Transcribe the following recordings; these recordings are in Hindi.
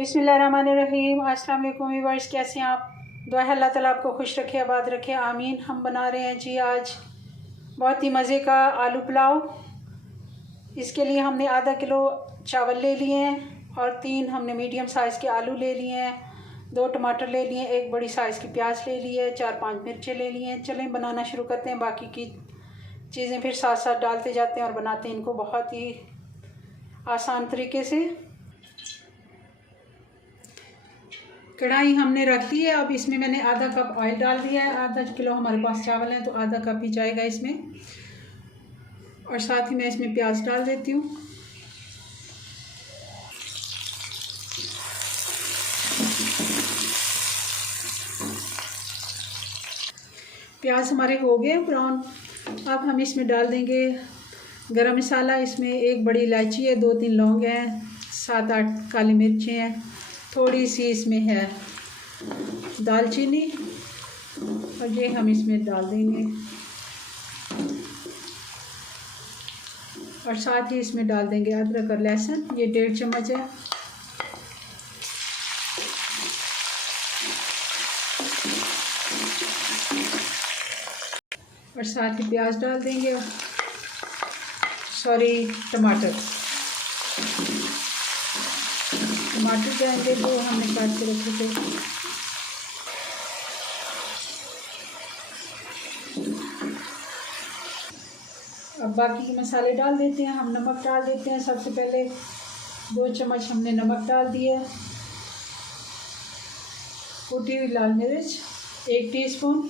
बिस्मिल्लाहिर्रहमानिर्रहीम। अस्सलाम वालेकुम व्यूअर्स, कैसे हैं आप? दुआ है अल्लाह ताला आपको खुश रखे, आबाद रखे, आमीन। हम बना रहे हैं जी आज बहुत ही मज़े का आलू पुलाव। इसके लिए हमने आधा किलो चावल ले लिए हैं और 3 हमने मीडियम साइज़ के आलू ले लिए हैं, 2 टमाटर ले लिए, 1 बड़ी साइज़ की प्याज ले ली है, 4-5 मिर्चें ले लिए हैं। चलें बनाना शुरू करते हैं। बाकी की चीज़ें फिर साथ साथ डालते जाते हैं और बनाते हैं इनको बहुत ही आसान तरीके से। कढ़ाई हमने रख ली है। अब इसमें मैंने आधा कप ऑयल डाल दिया है। आधा किलो हमारे पास चावल है तो आधा कप ही जाएगा इसमें। और साथ ही मैं इसमें प्याज डाल देती हूँ। प्याज हमारे हो गए ब्राउन। अब हम इसमें डाल देंगे गरम मसाला। इसमें 1 बड़ी इलायची है, 2-3 लौंग हैं, 7-8 काली मिर्चें हैं, थोड़ी सी इसमें है दालचीनी और ये हम इसमें डाल देंगे। और साथ ही इसमें डाल देंगे अदरक और लहसुन, ये 1.5 चम्मच है। और साथ ही प्याज डाल देंगे, टमाटर जाएंगे जो हमने काट के रखे थे। अब बाकी के मसाले डाल देते हैं। हम नमक डाल देते हैं। सबसे पहले 2 चम्मच हमने नमक डाल दिया। कुटी हुई लाल मिर्च 1 टीस्पून।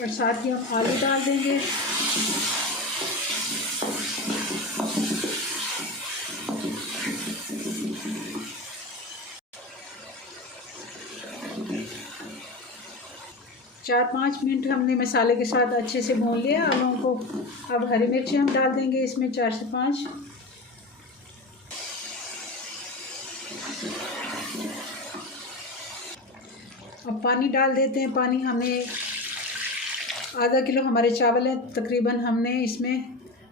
और साथ ही हम आलू डाल देंगे। चार 5 मिनट हमने मसाले के साथ अच्छे से भून लिया आलूओं को। अब हरी मिर्ची हम डाल देंगे इसमें 4 से 5। अब पानी डाल देते हैं। पानी हमने आधा किलो हमारे चावल है, तकरीबन हमने इसमें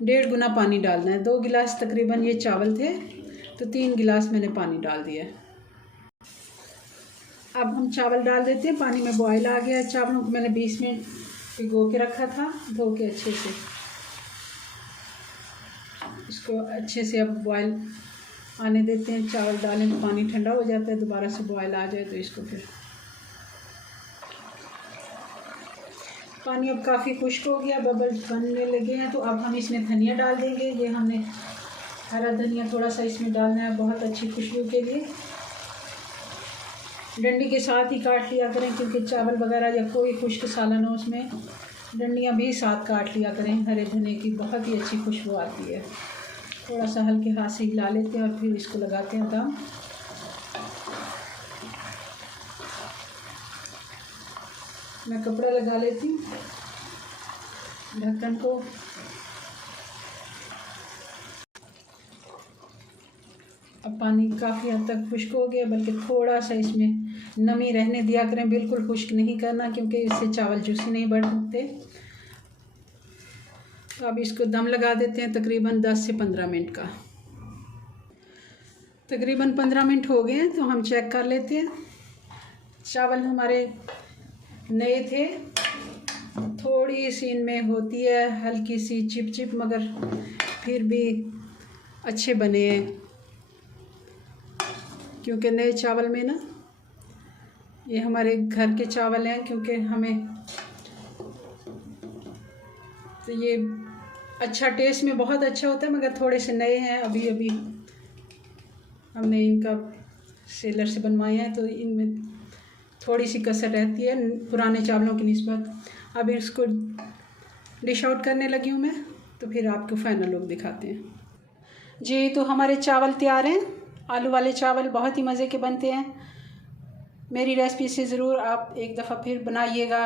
1.5 गुना पानी डालना है। 2 गिलास तकरीबन ये चावल थे तो 3 गिलास मैंने पानी डाल दिया। अब हम चावल डाल देते हैं। पानी में बॉयल आ गया। चावलों को मैंने 20 मिनट भिगो के रखा था, धो के अच्छे से। इसको अच्छे से अब बॉयल आने देते हैं। चावल डालें तो पानी ठंडा हो जाता है, दोबारा से बॉयल आ जाए तो इसको फिर पानी अब काफ़ी खुश्क हो गया, बबल्स बनने लगे हैं। तो अब हम इसमें धनिया डाल देंगे। ये हमने हरा धनिया थोड़ा सा इसमें डालना है बहुत अच्छी खुशबू के लिए। डंडी के साथ ही काट लिया करें क्योंकि चावल वगैरह या कोई खुश्क सालन हो उसमें डंडियाँ भी साथ काट लिया करें। हरे धनिए की बहुत ही अच्छी खुशबू आती है। थोड़ा सा हल्के हाथ से हिला लेते हैं और फिर इसको लगाते हैं दम। मैं कपड़ा लगा लेती हूँ ढक्कन को। अब पानी काफ़ी हद तक खुश्क हो गया, बल्कि थोड़ा सा इसमें नमी रहने दिया करें। बिल्कुल खुश्क नहीं करना क्योंकि इससे चावल जूसी नहीं बनते। तो अब इसको दम लगा देते हैं तकरीबन 10 से 15 मिनट का। तकरीबन 15 मिनट हो गए हैं तो हम चेक कर लेते हैं। चावल हमारे नए थे, थोड़ी सी इनमें होती है हल्की सी चिप, मगर फिर भी अच्छे बने हैं क्योंकि नए चावल में ना, ये हमारे घर के चावल हैं क्योंकि हमें तो ये अच्छा टेस्ट में बहुत अच्छा होता है, मगर थोड़े से नए हैं। अभी हमने इनका सेलर से बनवाए हैं तो इनमें थोड़ी सी कसर रहती है पुराने चावलों की निस्बत। अब इसको डिश आउट करने लगी हूँ मैं, तो फिर आपको फाइनल लुक दिखाते हैं जी। तो हमारे चावल तैयार हैं। आलू वाले चावल बहुत ही मज़े के बनते हैं। मेरी रेसिपी से ज़रूर आप एक दफ़ा फिर बनाइएगा।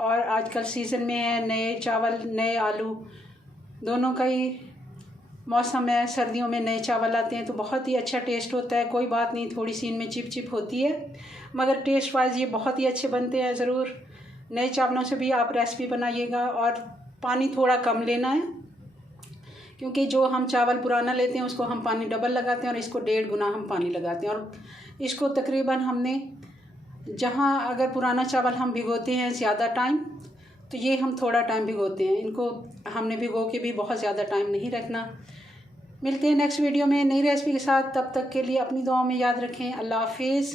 और आजकल सीज़न में है, नए चावल नए आलू दोनों का ही मौसम है। सर्दियों में नए चावल आते हैं तो बहुत ही अच्छा टेस्ट होता है। कोई बात नहीं, थोड़ी सी इनमें चिप होती है, मगर टेस्ट वाइज ये बहुत ही अच्छे बनते हैं। ज़रूर नए चावलों से भी आप रेसिपी बनाइएगा और पानी थोड़ा कम लेना है, क्योंकि जो हम चावल पुराना लेते हैं उसको हम पानी डबल लगाते हैं और इसको 1.5 गुना हम पानी लगाते हैं। और इसको तकरीबन हमने, जहाँ अगर पुराना चावल हम भिगोते हैं ज़्यादा टाइम, तो ये हम थोड़ा टाइम भिगोते हैं। इनको हमने भिगो के भी बहुत ज़्यादा टाइम नहीं रखना। मिलते हैं नेक्स्ट वीडियो में नई रेसिपी के साथ। तब तक के लिए अपनी दुआओं में याद रखें। अल्लाह हाफिज़।